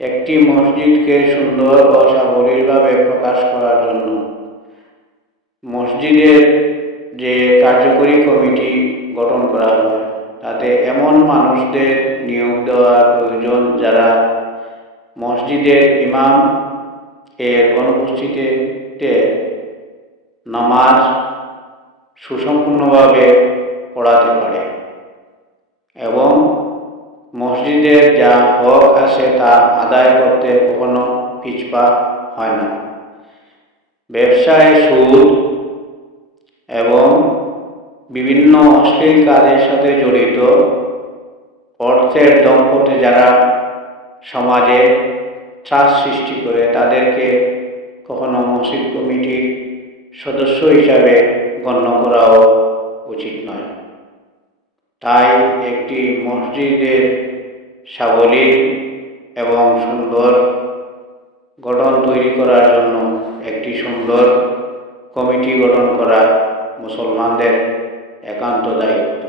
একটি মসজিদকে সুন্দর ও সাবলীলভাবে প্রকাশ করার জন্য মসজিদের যে কার্যকরী কমিটি গঠন করা হয় তাতে এমন মানুষদের নিয়োগ দেওয়া প্রয়োজন যারা মসজিদের ইমাম এর অনুপস্থিতিতে নামাজ সুসম্পূর্ণভাবে পড়াতে পারে এবং মসজিদের যা হক আছে তা আদায় করতে কখনো পিছপা হয় না। ব্যবসায় সুদ এবং বিভিন্ন অশ্লীল কাজের সাথে জড়িত অর্থের দম্পতি যারা সমাজে ত্রাস সৃষ্টি করে তাদেরকে কখনো মসজিদ কমিটির সদস্য হিসাবে গণ্য করাও উচিত নয়। তাই একটি মসজিদের সাবলীল এবং সুন্দর গঠন তৈরি করার জন্য একটি সুন্দর কমিটি গঠন করা মুসলমানদের একান্ত দায়িত্ব।